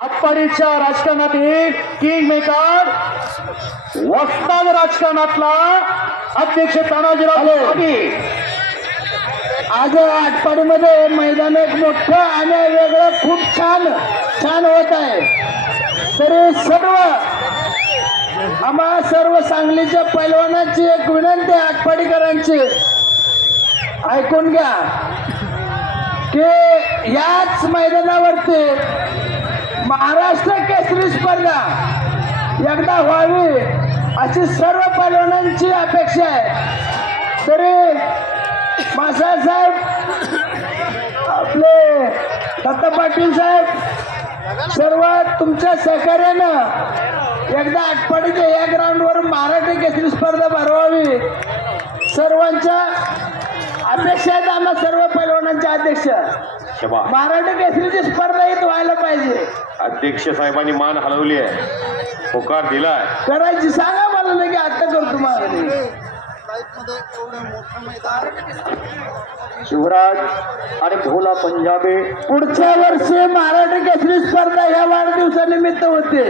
आटपाडीच्या राजकारणात एक king maker वस्ताद राजकारणातला अध्यक्ष तानाजीराव पाटील आज आटपाडीमध्ये मैदान एक मोठं आणि वेगळं खूप छान छान होत आहे. तरी सर्व आम्हा सर्व सांगलीच्या पैलवानाची एक विनंती आहे आटपाडीकरांची. ऐकून घ्या की याच मैदानावरती महाराष्ट्र केसरी स्पर्धा. एकदा व्हावी अशी सर्व पैलवानांची अपेक्षा आहे. तरी मासाळ साहेब आपले दत्ता पाटील साहेब सर्व तुमच्या सहकार्यानं एकदा आटपाडीच्या या ग्राउंडवर मराठी केसरी स्पर्धा भरवावी. सर्वांच्या अपेक्षा आहेत आम्हा सर्व पैलवानांच्या अध्यक्ष. मराठी केसरीची स्पर्धा पाहिजे अध्यक्ष साहेबांनी मान हलवली आहे. होकार दिलाय. करायची सांगा मला लगे आता करतो शिवराज आणि भोला पंजाबी. पुढच्या वर्षी मराठी केसरी स्पर्धा ह्या वाढदिवसानिमित्त होते?